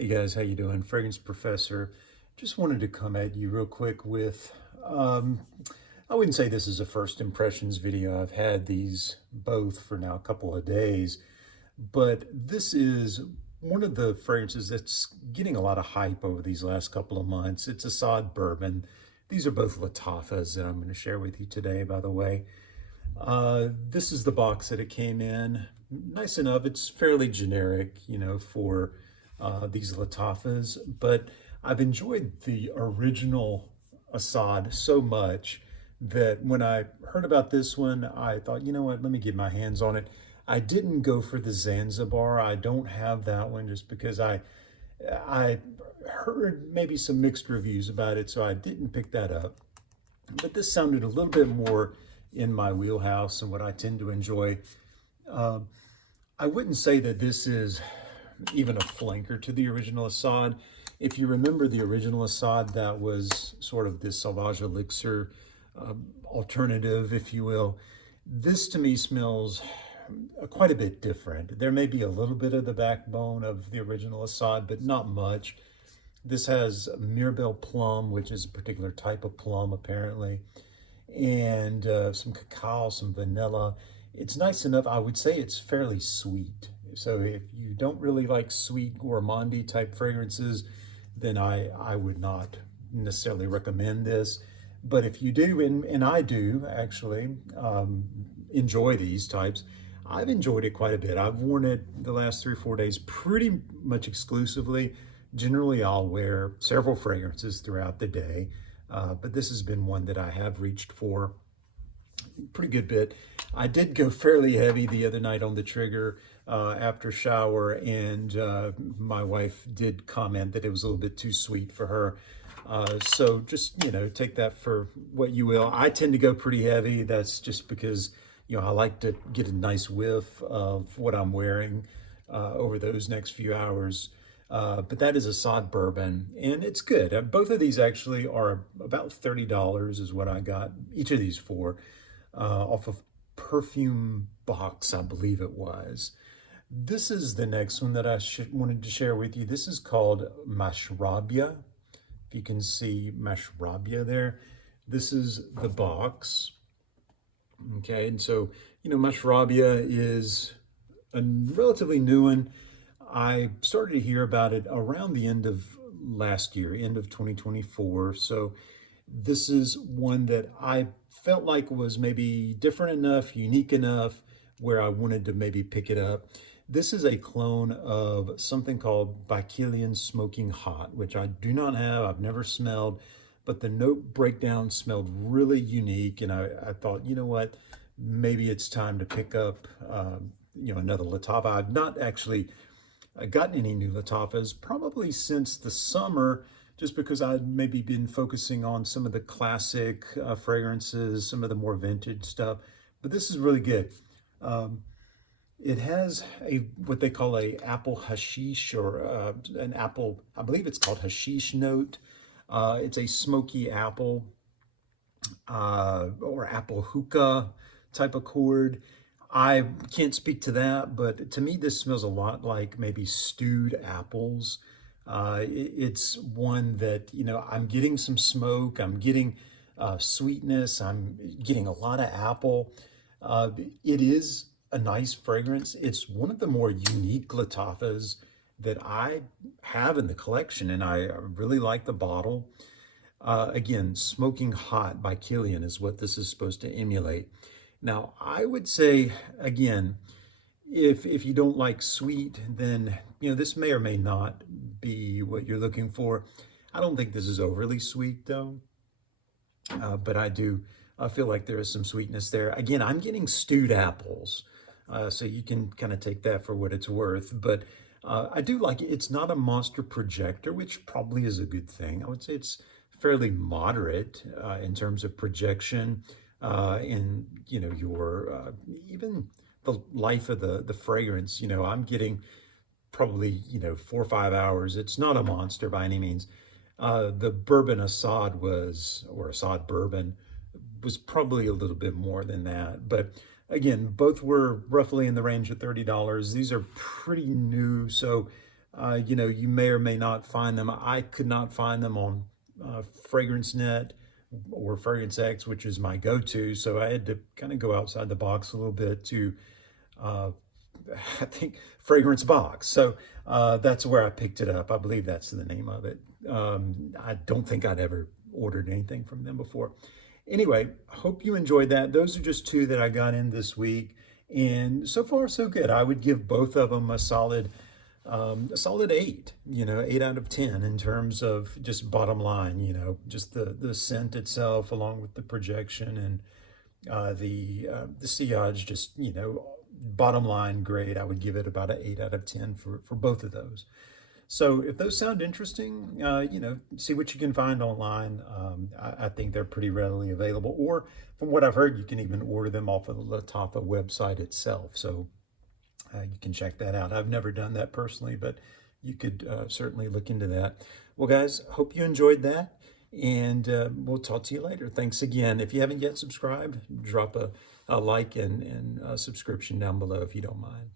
Hey guys, how you doing? Fragrance Professor. Just wanted to come at you real quick with, um, I wouldn't say this is a first impressions video. I've had these both for now a couple of days, but this is one of the fragrances that's getting a lot of hype over these last couple of months. It's Asad Bourbon. These are both Lattafas that I'm going to share with you today, by the way. This is the box that it came in. Nice enough. It's fairly generic, for these Lattafas, but I've enjoyed the original Asad so much that when I heard about this one, I thought, you know what, let me get my hands on it. I didn't go for the Zanzibar. I don't have that one just because I heard maybe some mixed reviews about it, so I didn't pick that up. But this sounded a little bit more in my wheelhouse and what I tend to enjoy. Uh, I wouldn't say that this is even a flanker to the original Asad. If you remember the original Asad, that was sort of this Sauvage Elixir alternative, if you will. This to me smells quite a bit different. There may be a little bit of the backbone of the original Asad, but not much. This has Mirabelle plum, which is a particular type of plum apparently, and some cacao, some vanilla. It's nice enough. I would say it's fairly sweet. So if you don't really like sweet gourmandy type fragrances, then I would not necessarily recommend this. But if you do, and I do actually enjoy these types, I've enjoyed it quite a bit. I've worn it the last 3 or 4 days pretty much exclusively. Generally, I'll wear several fragrances throughout the day, but this has been one that I have reached for pretty good bit. I did go fairly heavy the other night on the trigger after shower, and my wife did comment that it was a little bit too sweet for her. So just, take that for what you will. I tend to go pretty heavy. That's just because, I like to get a nice whiff of what I'm wearing over those next few hours. But that is Asad Bourbon, and it's good. Both of these actually are about $30 is what I got each of these for off of Perfume Box, I believe it was. This is the next one that I wanted to share with you. This is called Mashrabya. If you can see Mashrabya there. This is the box. Okay, and so, Mashrabya is a relatively new one. I started to hear about it around the end of last year, end of 2024. So this is one that I felt like was maybe different enough, unique enough, where I wanted to maybe pick it up. This is a clone of something called Baikalian Smoking Hot, which I do not have, I've never smelled, but the note breakdown smelled really unique, and I thought, you know what, maybe it's time to pick up, another Lattafa. I've not actually gotten any new Lattafas probably since the summer, just because I'd maybe been focusing on some of the classic fragrances, some of the more vintage stuff. But this is really good. It has what they call a apple hashish, or an apple, I believe it's called hashish note. It's a smoky apple or apple hookah type of chord. I can't speak to that, but to me, this smells a lot like maybe stewed apples. It's one that, I'm getting some smoke, I'm getting sweetness, I'm getting a lot of apple. It is a nice fragrance. It's one of the more unique Lattafas that I have in the collection, and I really like the bottle. Again, Smoking Hot by Kilian is what this is supposed to emulate. Now, I would say, again, if you don't like sweet, then, this may or may not be what you're looking for. I don't think this is overly sweet, though, but I do feel like there is some sweetness there. Again, I'm getting stewed apples, so you can kind of take that for what it's worth, but I do like it. It's not a monster projector, which probably is a good thing. I would say it's fairly moderate in terms of projection. And your even the life of the fragrance, I'm getting probably 4 or 5 hours. It's not a monster by any means. The bourbon Asad or Asad bourbon was probably a little bit more than that, but again, both were roughly in the range of $30. These are pretty new, so You may or may not find them. I could not find them on FragranceNet or Fragrance X, which is my go-to. So I had to kind of go outside the box a little bit to, uh, I think, Fragrance Box. So that's where I picked it up. I believe that's the name of it. I don't think I'd ever ordered anything from them before. Anyway, hope you enjoyed that. Those are just two that I got in this week. And so far, so good. I would give both of them a solid 8, 8 out of 10 in terms of just bottom line, just the scent itself along with the projection and the sillage, just, bottom line grade. I would give it about an 8 out of 10 for both of those. So if those sound interesting, see what you can find online. I think they're pretty readily available, or from what I've heard, you can even order them off of the Lattafa website itself. So you can check that out. I've never done that personally, but you could certainly look into that. Well, guys, hope you enjoyed that, and we'll talk to you later. Thanks again. If you haven't yet subscribed, drop a like and a subscription down below if you don't mind.